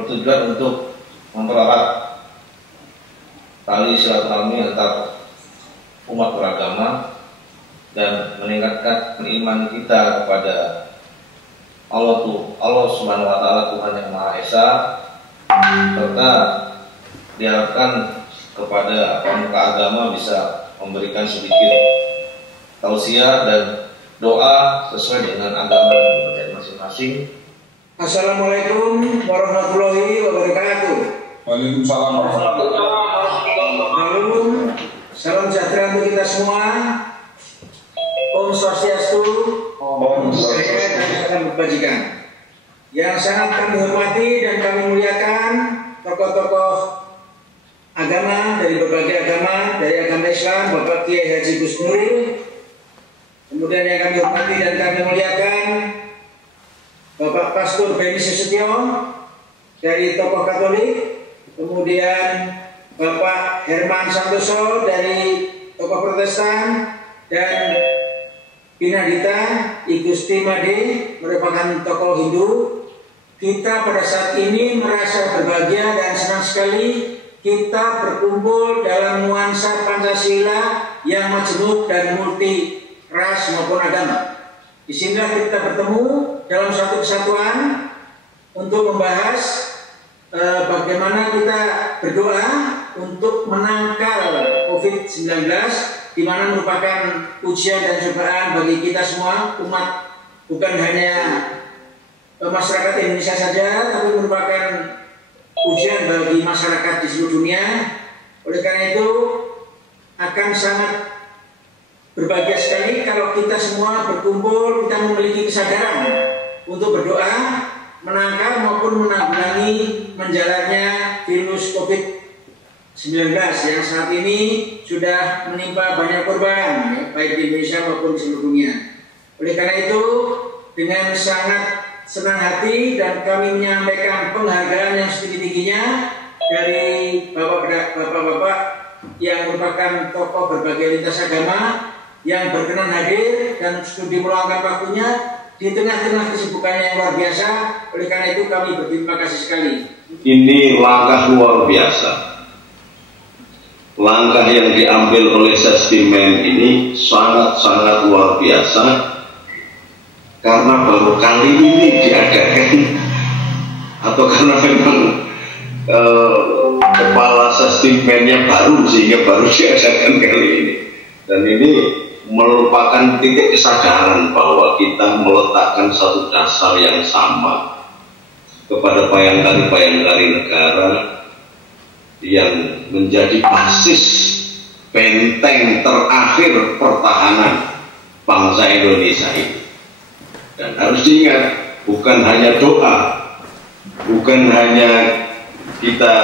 bertujuan untuk mempererat tali silaturahmi antar umat beragama dan meningkatkan iman kita kepada Allah Subhanahu wa Ta'ala, Tuhan yang Maha Esa, serta diharapkan kepada pemuka agama bisa memberikan sedikit tausiah dan doa sesuai dengan agama dan kepercayaan masing-masing. Assalamualaikum warahmatullahi wabarakatuh. Waalaikumsalam warahmatullahi wabarakatuh. Salam sejahtera untuk kita semua. Om Swastiastu. Om Swastiastu. Dan salam kebajikan. Yang sangat kami hormati dan kami muliakan tokoh-tokoh agama dari berbagai agama, dari agama Islam, Bapak Kiai Haji Gus Nuril. Kemudian yang kami hormati dan kami muliakan Bapak Pastor Beni Susetyo dari tokoh Katolik. Kemudian Bapak Herman Santoso dari tokoh Protestan, dan Pinadita Igusti Made merupakan tokoh Hindu. Kita pada saat ini merasa berbahagia dan senang sekali kita berkumpul dalam nuansa Pancasila yang majemuk dan multi ras maupun agama. Di sinilah kita bertemu dalam satu kesatuan untuk membahas bagaimana kita berdoa untuk menangkal COVID-19, di mana merupakan ujian dan cobaan bagi kita semua umat, bukan hanya masyarakat Indonesia saja, tapi merupakan ujian bagi masyarakat di seluruh dunia. Oleh karena itu akan sangat berbahagia sekali kalau kita semua berkumpul, kita memiliki kesadaran untuk berdoa menangkal maupun menanggulangi menjalarnya virus COVID-19 yang saat ini sudah menimpa banyak korban, ya, baik di Indonesia maupun di seluruh dunia. Oleh karena itu, dengan sangat senang hati dan kami menyampaikan penghargaan yang setinggi-tingginya dari bapak-bapak yang merupakan tokoh berbagai lintas agama yang berkenan hadir dan studi meluangkan waktunya di tengah-tengah kesibukannya yang luar biasa. Oleh karena itu kami berterima kasih sekali. Ini langkah luar biasa. Langkah yang diambil oleh Sestimen ini sangat-sangat luar biasa, karena baru kali ini diadakan, atau karena memang kepala Sestimennya baru sehingga baru diadakan kali ini. Dan ini merupakan titik kesadaran bahwa kita meletakkan satu dasar yang sama kepada bayangkari-bayangkari negara yang menjadi basis benteng terakhir pertahanan bangsa Indonesia ini. Dan harus diingat, bukan hanya doa, bukan hanya kita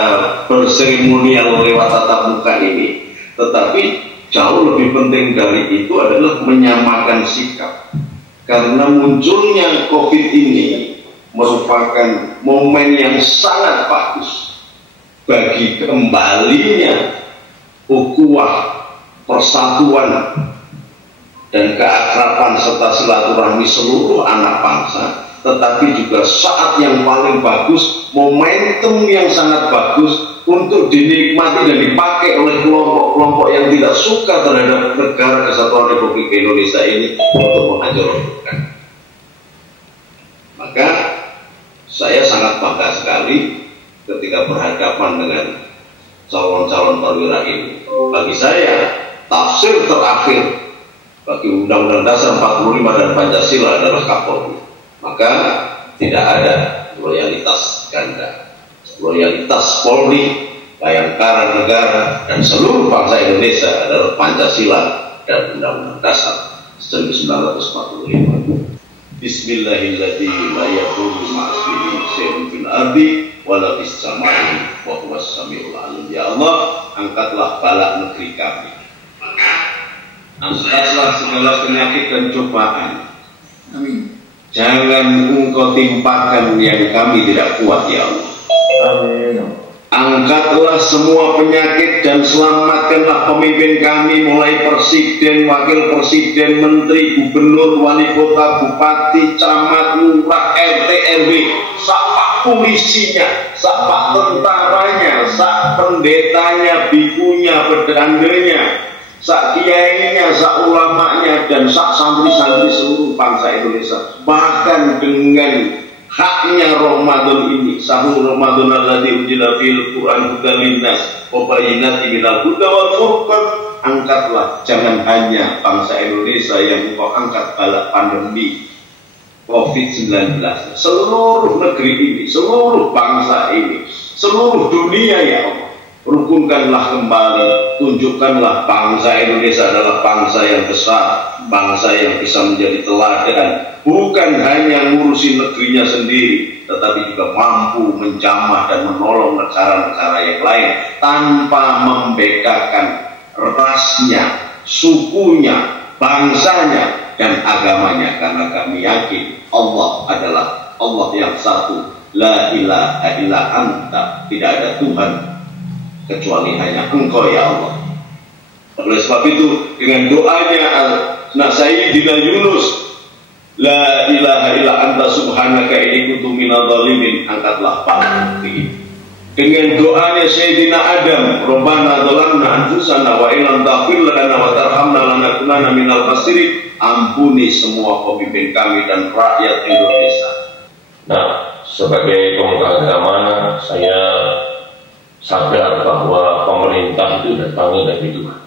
berseremonial lewat tatap muka ini, tetapi jauh lebih penting dari itu adalah menyamakan sikap. Karena munculnya COVID ini merupakan momen yang sangat bagus bagi kembalinya ukhuwah, persatuan dan keakraban serta silaturahmi seluruh anak bangsa. Tetapi juga saat yang paling bagus, momentum yang sangat bagus untuk dinikmati dan dipakai oleh kelompok-kelompok yang tidak suka terhadap negara kesatuan Republik Indonesia ini untuk menghancurkan. Maka saya sangat bangga sekali ketika berhadapan dengan calon-calon perwira ini. Bagi saya, tafsir terakhir bagi Undang-Undang Dasar 45 dan Pancasila adalah Kapolri. Maka tidak ada loyalitas ganda. Loyalitas Polri, Bayangkara Negara, dan seluruh bangsa Indonesia adalah Pancasila dan Undang-Undang Dasar 1945. Bismillahirrahmanirrahim. La yadurru ma'asmihi syai'un fil ardi wala fis samai wa huwas samiul alim. Ya Allah, angkatlah balak negeri kami. Angkatlah segala penyakit dan cobaan. Amin. Jangan Engkau timpakan yang kami tidak kuat, ya Allah. Amin. Angkatlah semua penyakit dan selamatkanlah pemimpin kami, mulai presiden, wakil presiden, menteri, gubernur, wali kota, bupati, camat, lurah, RT, RW, sak pak polisinya, sak pak tentaranya, sak pendetanya, bikunya, pedandanya, sak kiainya, sak ulamanya, dan sak santri-santri seluruh bangsa Indonesia. Bahkan dengan haknya Ramadan ini, sahur Ramadan alladzi unzila fil Qur'an hudan linnas wa bayyinatin minal huda wal furqan, angkatlah, jangan hanya bangsa Indonesia yang engkau angkat bala pandemi COVID-19, seluruh negeri ini, seluruh bangsa ini, seluruh dunia ya Allah. Rukunkanlah kembali, tunjukkanlah bangsa Indonesia adalah bangsa yang besar, bangsa yang bisa menjadi teladan, bukan hanya ngurusi negerinya sendiri, tetapi juga mampu menjamah dan menolong negara-negara yang lain tanpa membedakan rasnya, sukunya, bangsanya, dan agamanya, karena kami yakin Allah adalah Allah yang satu, la ilaha illa anta, tidak ada Tuhan kecuali hanya Engkau ya Allah. Oleh sebab itu, dengan doanya Sayyidina Yunus, la ilaha illa anta subhanaka inni kuntu minadh dhalimin, angkatlah pala ini. Dengan doanya Sayyidina Adam, Rabbana dzalamna anfusana wa illam taghfir lana wa tarhamna lanakunanna minal khasirin, ampuni semua pemimpin kami dan rakyat Indonesia. Nah, sebagai pemuka agama, saya sadar bahwa pemerintah itu datangnya dari Tuhan.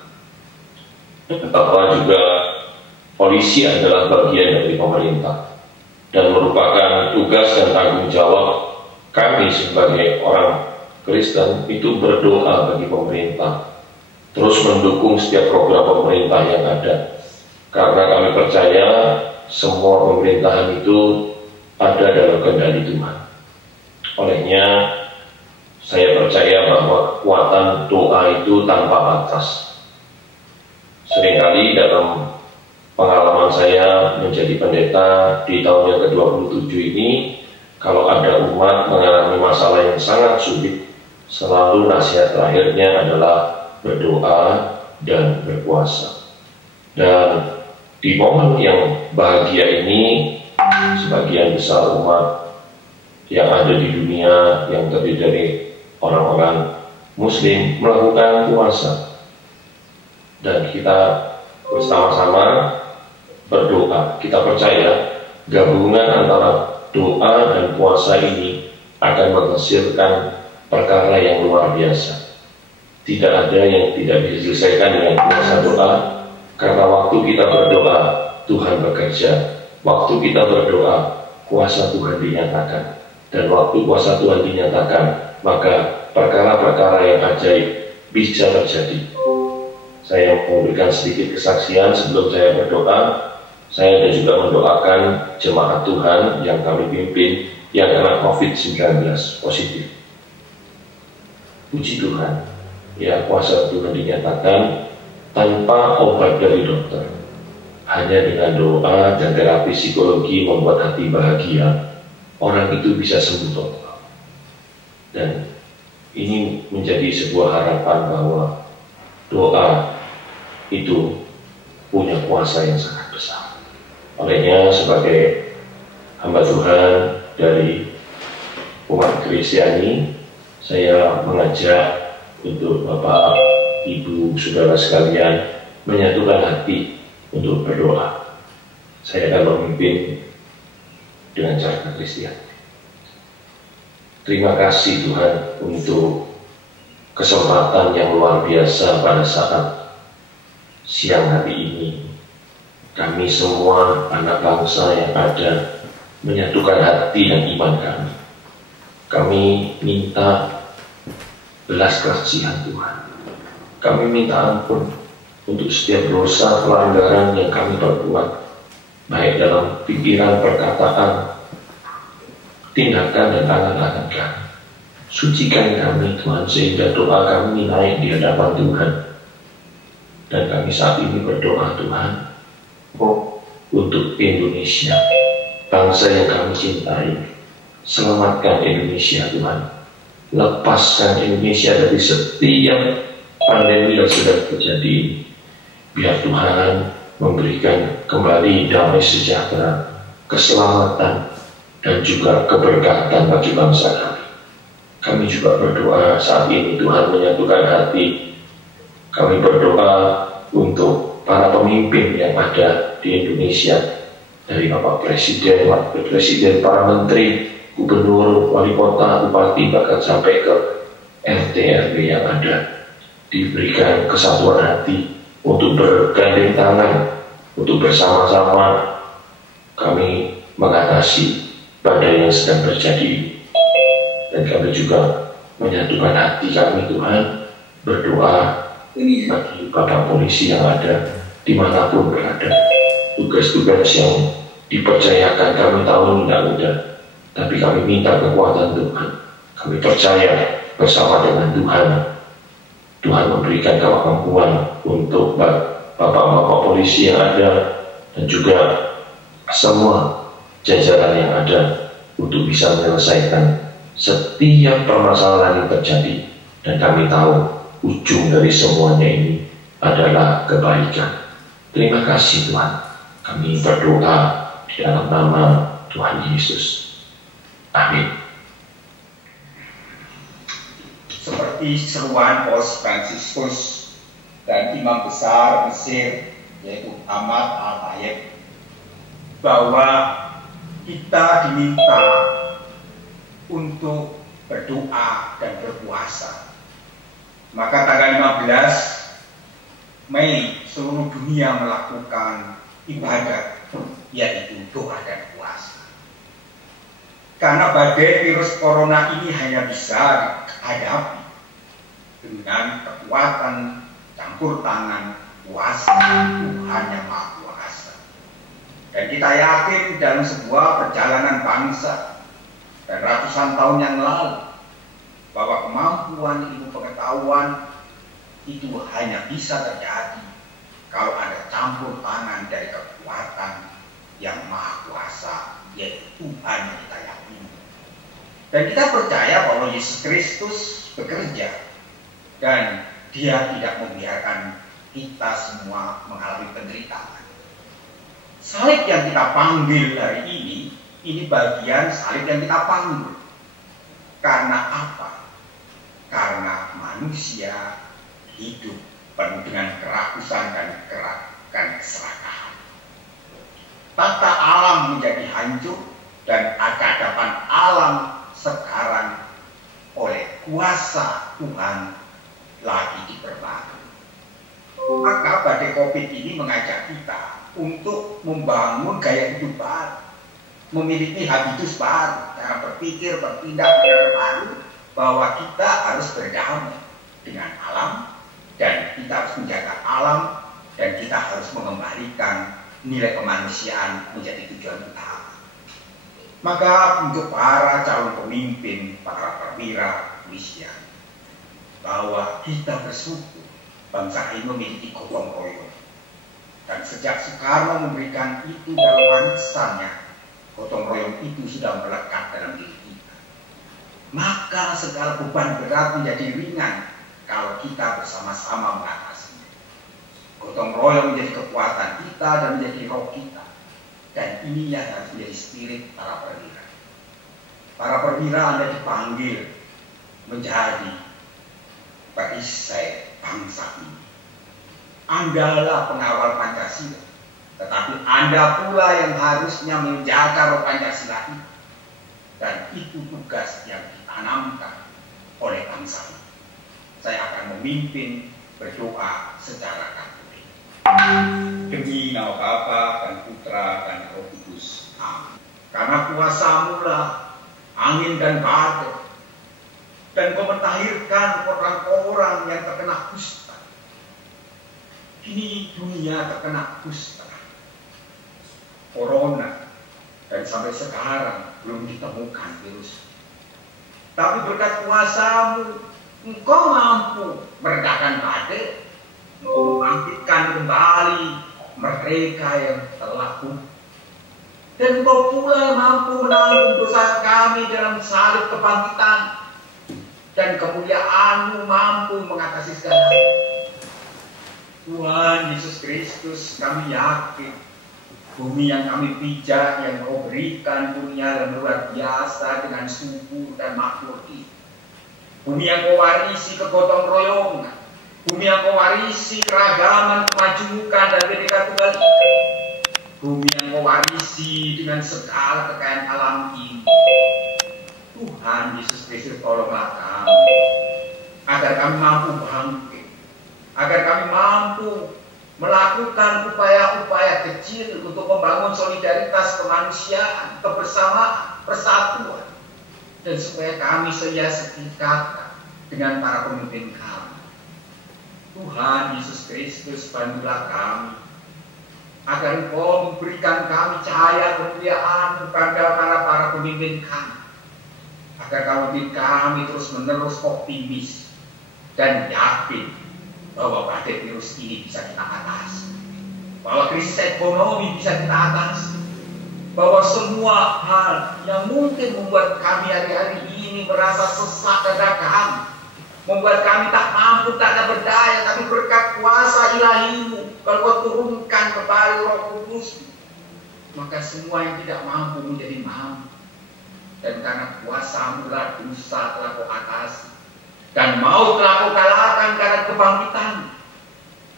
Betapa juga polisi adalah bagian dari pemerintah dan merupakan tugas dan tanggung jawab kami sebagai orang Kristen itu berdoa bagi pemerintah, terus mendukung setiap program pemerintah yang ada, karena kami percaya semua pemerintahan itu ada dalam kendali Tuhan. Olehnya saya percaya bahwa kekuatan doa itu tanpa batas. Seringkali dalam pengalaman saya menjadi pendeta di tahun yang ke-27 ini, kalau ada umat mengalami masalah yang sangat sulit, selalu nasihat terakhirnya adalah berdoa dan berpuasa. Dan di momen yang bahagia ini, sebagian besar umat yang ada di dunia yang terdiri dari orang-orang Muslim melakukan puasa, dan kita bersama-sama berdoa. Kita percaya gabungan antara doa dan puasa ini akan menghasilkan perkara yang luar biasa. Tidak ada yang tidak bisa diselesaikan dengan puasa doa, karena waktu kita berdoa Tuhan bekerja, waktu kita berdoa kuasa Tuhan dinyatakan, dan waktu kuasa Tuhan dinyatakan maka perkara-perkara yang ajaib bisa terjadi. Saya memberikan sedikit kesaksian sebelum saya berdoa. Saya juga mendoakan jemaat Tuhan yang kami pimpin yang kena COVID-19 positif. Puji Tuhan, ya kuasa Tuhan dinyatakan tanpa obat dari dokter. Hanya dengan doa dan terapi psikologi membuat hati bahagia, orang itu bisa sembuh total. Dan ini menjadi sebuah harapan bahwa doa itu punya kuasa yang sangat besar. Olehnya sebagai hamba Tuhan dari umat Kristiani, saya mengajak untuk Bapak, Ibu, Saudara sekalian menyatukan hati untuk berdoa. Saya akan memimpin dengan cara Kristiani. Terima kasih Tuhan untuk kesempatan yang luar biasa pada saat siang hari ini. Kami semua anak bangsa yang ada menyatukan hati dan iman kami. Kami minta belas kasihan Tuhan. Kami minta ampun untuk setiap dosa pelanggaran yang kami perbuat, baik dalam pikiran, perkataan, tindakan dan tangan-tangan kami. Sucikan kami Tuhan, sehingga doa kami naik di hadapan Tuhan. Dan kami saat ini berdoa Tuhan untuk Indonesia, bangsa yang kami cintai. Selamatkan Indonesia Tuhan, lepaskan Indonesia dari setiap pandemi yang sudah terjadi. Biar Tuhan memberikan kembali damai sejahtera, keselamatan, dan juga keberkatan bagi bangsa kami. Kami juga berdoa saat ini Tuhan menyatukan hati. Kami berdoa untuk para pemimpin yang ada di Indonesia, dari Bapak Presiden, Wakil Presiden, para menteri, gubernur, wali kota, bupati, bahkan sampai ke RT RW yang ada, diberikan kesatuan hati untuk bergandeng tangan, untuk bersama-sama kami mengatasi badai yang sedang terjadi. Dan kami juga menyatukan hati kami Tuhan, berdoa bagi Bapak Polisi yang ada dimanapun berada. Tugas-tugas yang dipercayakan kami tahu tidak mudah, tapi kami minta kekuatan Tuhan. Kami percaya bersama dengan Tuhan, Tuhan memberikan kemampuan untuk Bapak-Bapak Polisi yang ada dan juga semua jajaran yang ada untuk bisa menyelesaikan setiap permasalahan yang terjadi. Dan kami tahu ujung dari semuanya ini adalah kebaikan. Terima kasih Tuhan. Kami berdoa di dalam nama Tuhan Yesus. Amin. Seperti seruan Paus Fransiskus dan Imam Besar Mesir, yaitu Ahmad Al-Tayeb, bahwa kita diminta untuk berdoa dan berpuasa. Maka tanggal 15 Mei seluruh dunia melakukan ibadat, yaitu doa dan puasa. Karena badai virus corona ini hanya bisa dihadapi dengan kekuatan campur tangan kuasa Tuhan yang Maha Kuasa. Dan kita yakin dalam sebuah perjalanan bangsa dan ratusan tahun yang lalu, bahwa kemampuan ilmu pengetahuan itu hanya bisa terjadi kalau ada campur tangan dari kekuatan yang Maha Kuasa, yaitu Tuhan yang kita yakini. Dan kita percaya bahwa Yesus Kristus bekerja dan Dia tidak membiarkan kita semua mengalami penderitaan. Salib yang kita panggil hari ini bagian salib yang kita panggil. Karena apa? Karena manusia hidup penuh dengan kerakusan dan keserakahan. Tata alam menjadi hancur dan keadaban alam sekarang oleh kuasa Tuhan lagi diperbarui. Maka badai COVID ini mengajak kita untuk membangun gaya hidup baru, memiliki habitus baru, cara berpikir, bertindak baru, bahwa kita harus berdamai dengan alam, dan kita harus menjaga alam, dan kita harus mengembalikan nilai kemanusiaan menjadi tujuan utama. Maka untuk para calon pemimpin, para perwira misian, bahwa kita bersyukur bangsa ini memiliki gotong royong. Dan sejak Soekarno memberikan itu dalam warisannya, gotong royong itu sudah melekat dalam diri kita. Maka segala beban berat menjadi ringan kalau kita bersama-sama mengatasinya. Gotong royong menjadi kekuatan kita dan menjadi roh kita. Dan ini yang harus menjadi spirit para perwira. Para perwira Anda dipanggil menjadi perisai bangsa ini. Andalah pengawal Pancasila, tetapi Anda pula yang harusnya menjaga roh Pancasila ini. Dan itu tugas yang ditanamkan oleh bangsa ini. Saya akan memimpin berdoa secara katolik. Demi nama Bapa dan Putra dan Roh Kudus. Amin. Karena kuasa-Mu lah angin dan badai, dan Kau mentahirkan orang-orang yang terkena kusta. Kini dunia terkena kusta, corona, dan sampai sekarang belum ditemukan virus. Tapi berkat kuasa-Mu, Engkau mampu meredakan badai, Engkau membangkitkan kembali mereka yang telah punah. Dan Engkau pula mampu menanggung dosa kami dalam salib kebangkitan, dan kemuliaan-Mu mampu mengatasi segala. Tuhan Yesus Kristus, kami yakin Bumi yang kami pijak, yang Kau berikan dunia yang luar biasa dengan subur dan makmur ini. Bumi yang Kau warisi kegotong royongan. Bumi yang Kau warisi keragaman, kemajukan, dan Bhinneka Tunggal Ika. Bumi yang Kau warisi dengan segala kekayaan alam ini. Tuhan Yesus Kristus, tolonglah kami, agar kami mampu bangkit, agar kami mampu melakukan upaya-upaya kecil untuk membangun solidaritas kemanusiaan, kebersamaan, persatuan, dan supaya kami setia-setia dengan para pemimpin kami. Tuhan Yesus Kristus, bantulah kami, agar Engkau memberikan kami cahaya kemuliaan pada para pemimpin kami, agar kami terus-menerus optimis dan yakin bahwa badai virus ini bisa kita atasi, bahwa krisis ekonomi bisa kita atasi, bahwa semua hal yang mungkin membuat kami hari-hari ini merasa sesak dadakan, membuat kami tak mampu, tak ada berdaya, tapi berkat kuasa ilahi-Mu, kalau Kau turunkan kembali Roh Kudus, maka semua yang tidak mampu menjadi mampu. Dan karena kuasa-Mu lah dosa telah Kau atasi, dan mau telah Kau kalahkan karena kebangkitan,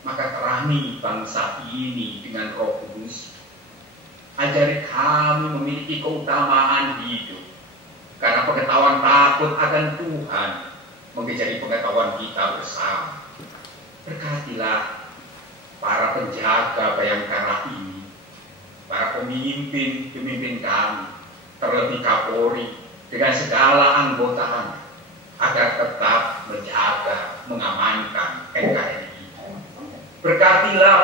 maka terangi bangsa ini dengan Roh Kudus. Ajari kami memiliki keutamaan hidup, karena pengetahuan takut akan Tuhan menjadi pengetahuan kita bersama. Berkatilah para penjaga Bayangkara ini, para pemimpin kami, terlebih Kapolri dengan segala anggotanya, agar tetap menjaga, mengamankan NKRI. Berkatilah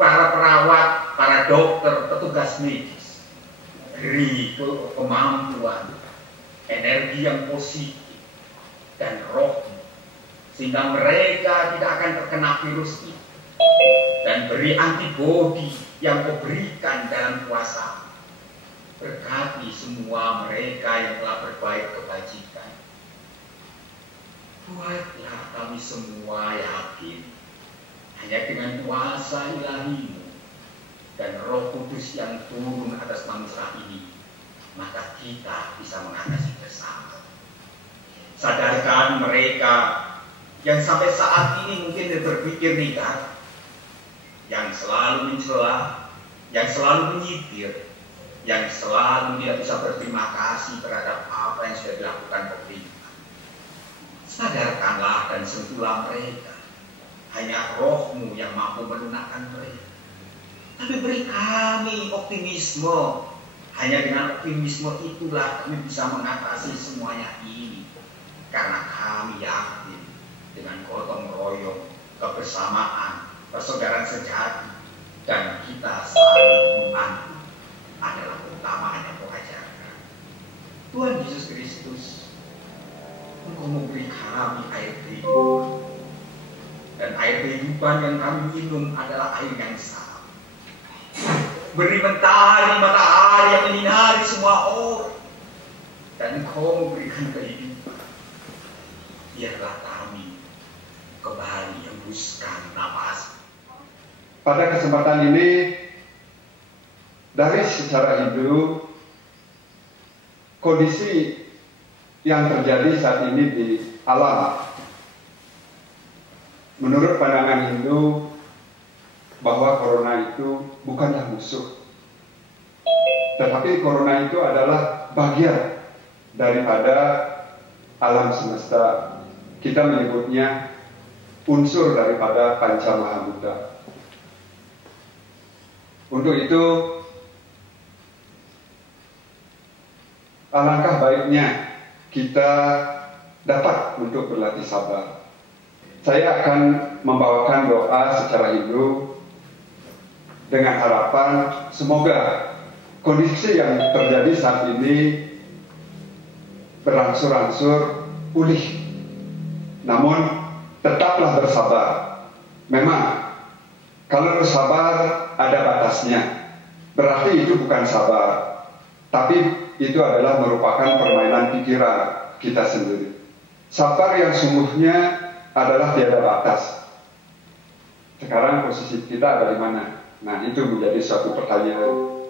para perawat, para dokter, petugas medis, beri kemampuan, energi yang positif, dan roh, sehingga mereka tidak akan terkena virus ini, dan beri antibodi yang Kau berikan dalam kuasa. Berkati semua mereka yang telah berbuat kebajikan. Buatlah kami semua yakin, hanya dengan kuasa ilahi-Mu dan Roh Kudus yang turun atas manusia ini, maka kita bisa mengatasi bersama. Sadarkan mereka yang sampai saat ini mungkin berpikir negatif, yang selalu mencela, yang selalu menyindir, yang selalu tidak bisa berterima kasih terhadap apa yang sudah dilakukan pemerintah. Sadarkanlah dan sentuhlah mereka. Hanya Roh-Mu yang mampu melunakkan mereka. Tapi beri kami optimisme. Hanya dengan optimisme itulah kami bisa mengatasi semuanya ini. Karena kami yakin dengan gotong royong, kebersamaan, persaudaraan sejati, dan kita saling membantu adalah keutamaan yang Kau ajarkan. Tuhan Yesus Kristus, Engkau memberi kami air kehidupan, dan air kehidupan yang kami minum adalah air yang sama. Beri matahari yang menyinari semua orang, dan Engkau memberikan kehidupan. Biarlah kami kembali hembuskan napas. Pada kesempatan ini, dari secara Hindu, kondisi yang terjadi saat ini di alam, menurut pandangan Hindu, bahwa corona itu bukanlah musuh, tetapi corona itu adalah bagian daripada alam semesta. Kita menyebutnya unsur daripada Panca Mahabhuta. Untuk itu, alangkah baiknya kita dapat untuk berlatih sabar. Saya akan membawakan doa secara Hindu dengan harapan semoga kondisi yang terjadi saat ini berangsur-angsur pulih. Namun tetaplah bersabar. Memang kalau bersabar ada batasnya. Berarti itu bukan sabar, tapi itu adalah merupakan permainan pikiran kita sendiri. Sabar yang sungguhnya adalah tiada batas. Sekarang posisi kita ada di mana? Nah, itu menjadi suatu pertanyaan.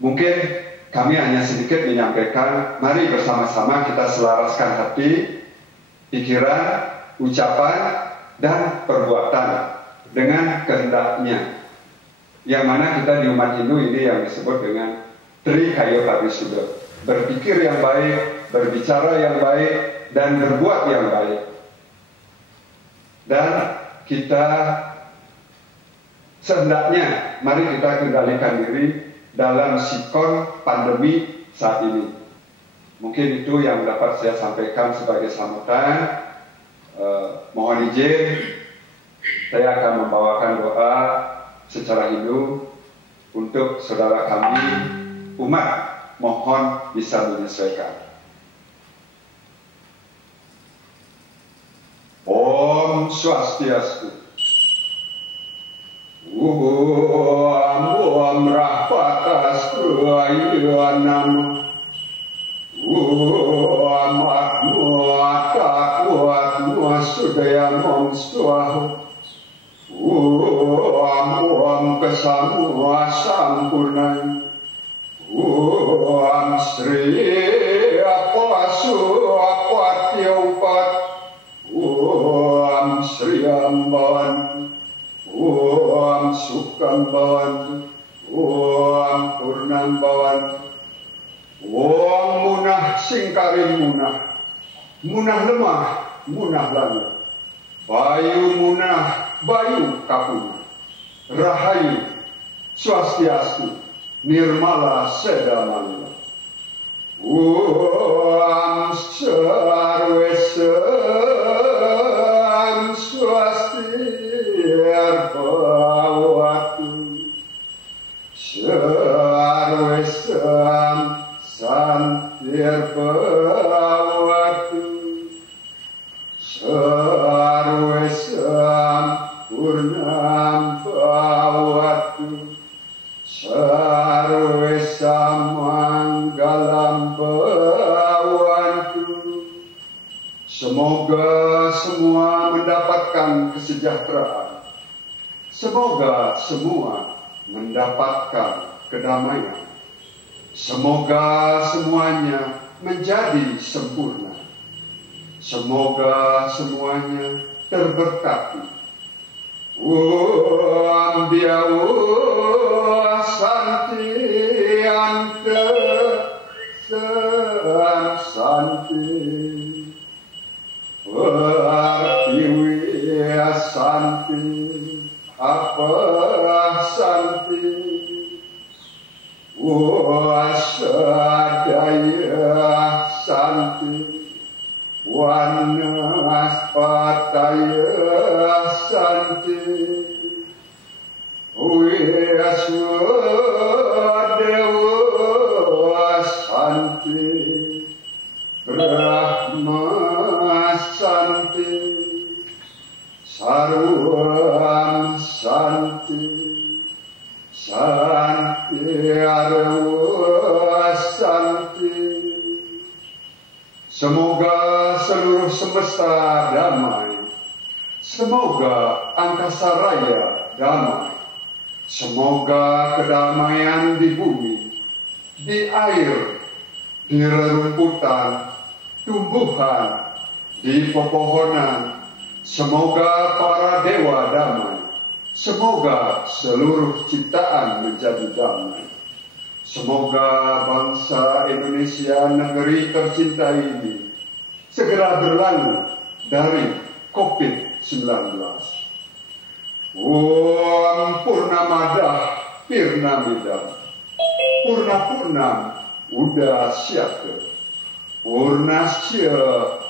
Mungkin kami hanya sedikit menyampaikan, mari bersama-sama kita selaraskan hati, pikiran, ucapan, dan perbuatan dengan kehendaknya. Yang mana kita di umat Hindu ini yang disebut dengan Trikaya Parisuddha. Berpikir yang baik, berbicara yang baik, dan berbuat yang baik. Dan kita sehendaknya mari kita kendalikan diri dalam sikon pandemi saat ini. Mungkin itu yang dapat saya sampaikan sebagai sambutan. Mohon izin, saya akan membawakan doa secara Hindu untuk saudara kami umat, mohon bisa menyesuaikan. Om Swastiastu. Om Rahpatastu Ayanam. Om Atmu Ataku Atmu Sudayamam Swahu. Om Kesamu Sampurnai. Om Sri Apasu Apatyopat. Om Sri Amban. Om Sukam Bawan. Om Purnam Bawan. Om Munah Singkaring Munah. Munah lemah, munah langit. Bayu munah, bayu kapuna. Rahayu, Swastiastu, Nirmala Sedamala. Om Sarvesam Swastiarbhavatu. Sarvesam Santiarbhavatu. Sarvesam Purnam Bhavatu. Sarvesam Manggalam Bhavantu. Semoga semua mendapatkan kesejahteraan. Semoga semua mendapatkan kedamaian. Semoga semuanya menjadi sempurna. Semoga semuanya terberkati. Om Biawu Santi Ante Santi. Pertiwi Santi apa Santi. Wasadaya Santi. Wanaspataya Santi. Wiyaswadewa Santi. Brahma Santi. Sarvam Santi. Santi Arwa Santi. Semoga seluruh semesta damai. Semoga angkasa raya damai. Semoga kedamaian di bumi, di air, di rerumputan, tumbuhan, di pepohonan. Semoga para dewa damai. Semoga seluruh ciptaan menjadi damai. Semoga bangsa Indonesia, negeri tercinta ini, segera berlalu dari COVID-19. Om Purnamadah Pirnamidam. Purna-purnam Udasyaka. Purnasya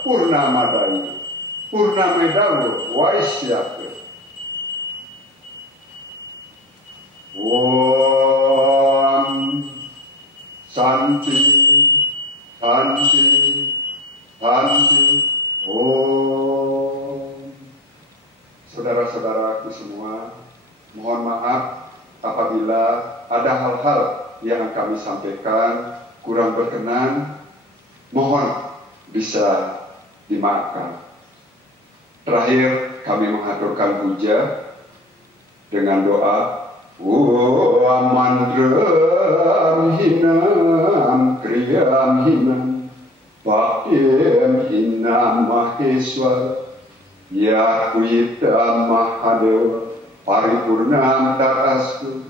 Purnamadaya. Purnamedawa Waisyaka. Om Santi, Santi, Santi. Om. Saudara-saudaraku semua, mohon maaf apabila ada hal-hal yang kami sampaikan kurang berkenan, mohon bisa dimaafkan. Terakhir, kami mengaturkan puja dengan doa. Mandram hinam kriyam hinam Bhaktim hinam maheswar Yakuita mahadewa Paripurnam tarastu.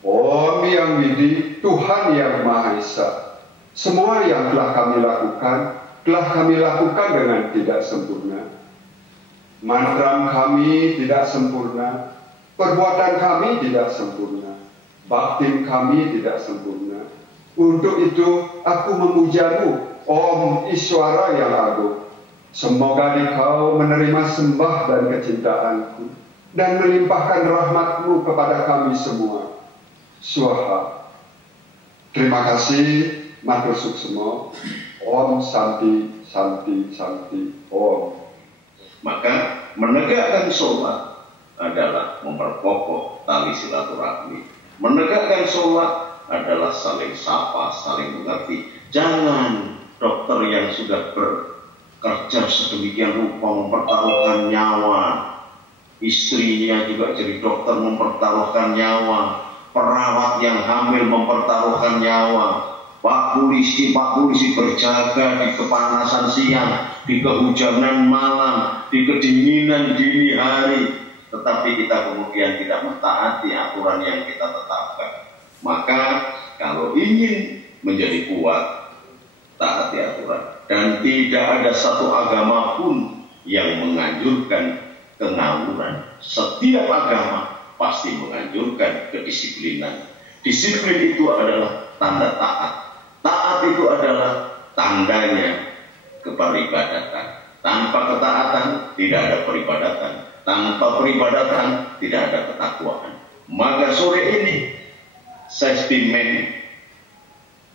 Om Yang Widi, Tuhan yang Maha Esa, semua yang telah kami lakukan dengan tidak sempurna. Mandram kami tidak sempurna, perbuatan kami tidak sempurna, bakti kami tidak sempurna. Untuk itu aku memujamu, Om Iswara yang agung. Semoga Dikau menerima sembah dan kecintaanku dan melimpahkan rahmatmu kepada kami semua. Swaha. Terima kasih, matur suksema. Om Santi Santi Santi Om. Maka menegakkan sholat adalah memperkokoh tali silaturahmi. Menegakkan sholat adalah saling sapa, saling mengerti. Jangan dokter yang sudah bekerja sedemikian rupa mempertaruhkan nyawa, istrinya juga jadi dokter mempertaruhkan nyawa, perawat yang hamil mempertaruhkan nyawa, Pak polisi berjaga di kepanasan siang, di kehujanan malam, di kedinginan dini hari, tetapi kita kemudian tidak mentaati aturan yang kita tetapkan. Maka kalau ingin menjadi kuat, taati aturan. Dan tidak ada satu agama pun yang menganjurkan kengawuran. Setiap agama pasti menganjurkan kedisiplinan. Disiplin itu adalah tanda taat. Taat itu adalah tandanya keperibadatan. Tanpa ketaatan tidak ada peribadatan. Tanpa peribadatan tidak ada ketakwaan. Maka sore ini sentimen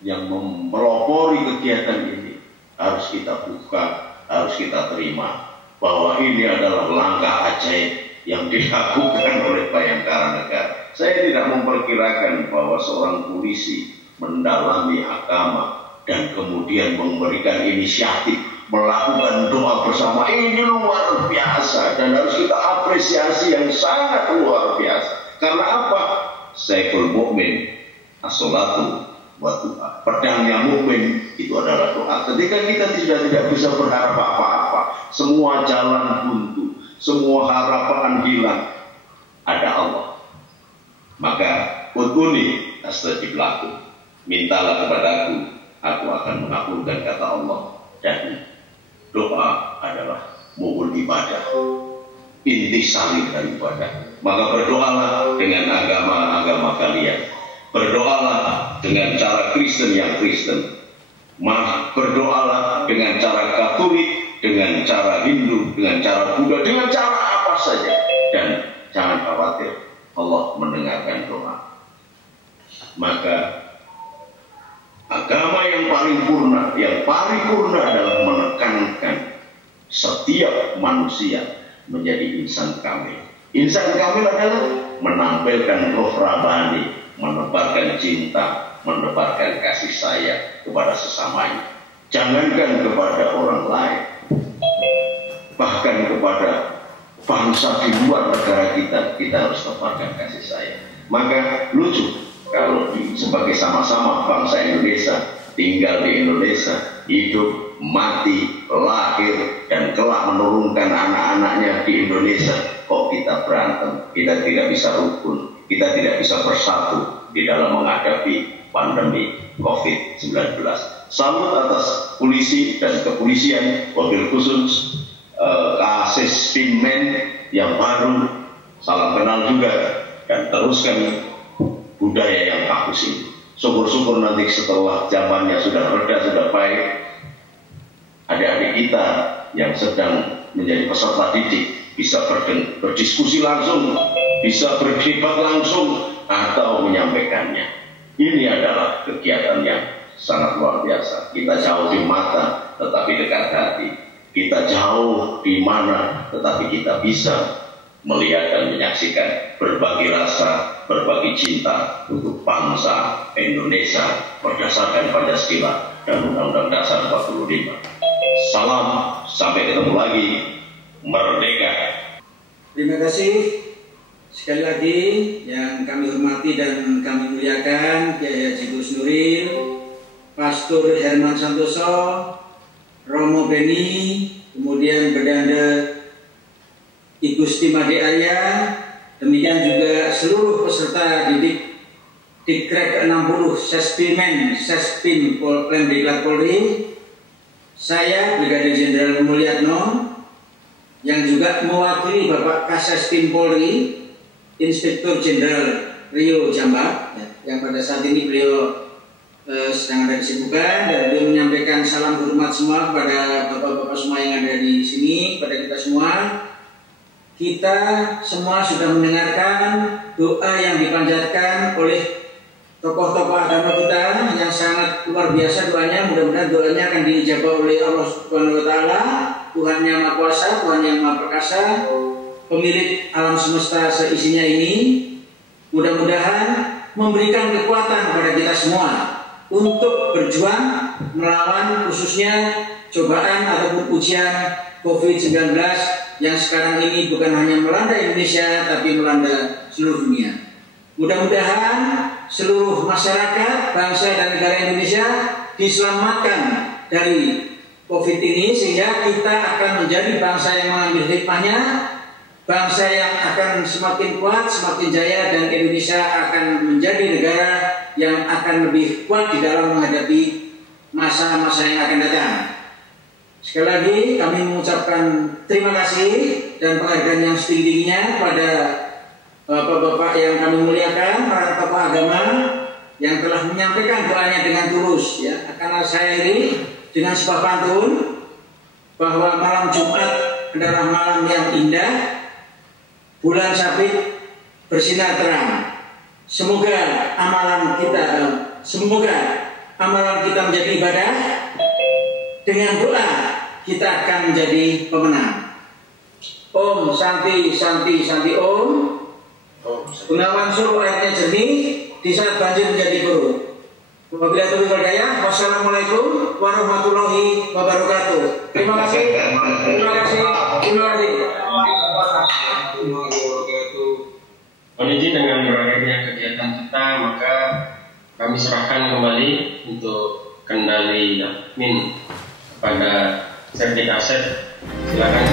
yang melopori kegiatan ini harus kita buka, harus kita terima bahwa ini adalah langkah ajaib yang dilakukan oleh Bayangkara Negara. Saya tidak memperkirakan bahwa seorang polisi mendalami agama dan kemudian memberikan inisiatif melakukan doa bersama, ini luar biasa dan harus kita apresiasi yang sangat luar biasa. Karena apa? Saiful Mukmin as-sholatu wa doa. Pedangnya mukmin itu adalah doa. Ketika kita tidak bisa berharap apa-apa, semua jalan buntu, semua harapan hilang, ada Allah. Maka ud'uni astajib lakum. Mintalah kepadaku, aku akan mengabulkan, kata Allah. Dan doa adalah muhul ibadah, intisari dari ibadah. Maka berdoalah dengan agama-agama kalian. Berdoalah dengan cara Kristen yang Kristen. Berdoalah dengan cara Katolik, dengan cara Hindu, dengan cara Buddha, dengan cara apa saja. Dan jangan khawatir, Allah mendengarkan doa. Maka agama yang paripurna adalah menekankan setiap manusia menjadi insan kamil. Insan kamil adalah menampilkan roh rabani, menebarkan cinta, menebarkan kasih sayang kepada sesamanya. Jangankan kepada orang lain, bahkan kepada bangsa di luar negara kita harus tebarkan kasih sayang. Maka lucu kalau sebagai sama-sama bangsa Indonesia, tinggal di Indonesia, hidup, mati, lahir, dan kelak menurunkan anak-anaknya di Indonesia, kok kita berantem, kita tidak bisa rukun, kita tidak bisa bersatu di dalam menghadapi pandemi COVID-19. Salut atas polisi dan kepolisian, wabil khusus Kasis Pinmen yang baru, salam kenal juga, dan teruskan budaya yang bagus ini. Syukur-syukur nanti setelah zamannya sudah reda, sudah baik, adik-adik kita yang sedang menjadi peserta didik bisa berdiskusi langsung, bisa berdebat langsung, atau menyampaikannya. Ini adalah kegiatan yang sangat luar biasa. Kita jauh di mata, tetapi dekat hati. Kita jauh di mana, tetapi kita bisa melihat dan menyaksikan berbagi rasa, berbagi cinta untuk bangsa Indonesia berdasarkan Pancasila dan Undang-Undang Dasar 45. Salam, sampai ketemu lagi. Merdeka. Terima kasih. sekali lagi yang kami hormati dan kami muliakan Kiai Haji Gus Nuril, Pastor Herman Santoso, Romo Beni, kemudian Berdanda I Gusti Made Arya, demikian juga seluruh peserta didik Dikrek 60 Sespim Pemdiklat Polri, saya Brigadir Jenderal Mulyatno yang juga mewakili Bapak Kasespim Polri, Inspektur Jenderal Rio Jambak, yang pada saat ini beliau sedang ada kesibukan, dan beliau menyampaikan salam hormat semua kepada bapak-bapak semua yang ada di sini, pada kita semua. Kita semua sudah mendengarkan doa yang dipanjatkan oleh tokoh-tokoh agama kita yang sangat luar biasa doanya. Mudah-mudahan doanya akan diijabah oleh Allah Subhanahu wa Ta'ala, Tuhan yang Maha Kuasa, Tuhan yang Maha Perkasa, pemilik alam semesta seisinya ini. Mudah-mudahan memberikan kekuatan kepada kita semua untuk berjuang melawan khususnya cobaan ataupun ujian COVID-19 yang sekarang ini bukan hanya melanda Indonesia tapi melanda seluruh dunia. Mudah-mudahan seluruh masyarakat, bangsa dan negara Indonesia diselamatkan dari COVID ini, sehingga kita akan menjadi bangsa yang mengambil hikmahnya, bangsa yang akan semakin kuat, semakin jaya, dan Indonesia akan menjadi negara yang akan lebih kuat di dalam menghadapi masa-masa yang akan datang. Sekali lagi kami mengucapkan terima kasih dan penghargaan yang setinggi-tingginya kepada bapak-bapak yang kami muliakan, para tokoh agama yang telah menyampaikan doanya dengan tulus, ya. Karena saya ini dengan sebuah pantun bahwa malam Jumat adalah malam yang indah, bulan sabit bersinar terang. Semoga amalan kita menjadi ibadah. Dengan doa kita akan menjadi pemenang. Om Santi Santi Santi Om. Gunawan suruh airnya jernih di saat banjir menjadi buruk. Wabillahi taufiq wal hidayah. Wassalamualaikum warahmatullahi wabarakatuh. Terima kasih. Terima kasih. Terima kasih. Mohon izin dengan berakhirnya kegiatan kita, maka kami serahkan kembali untuk kendali admin kepada Serdik Asep. Silakan.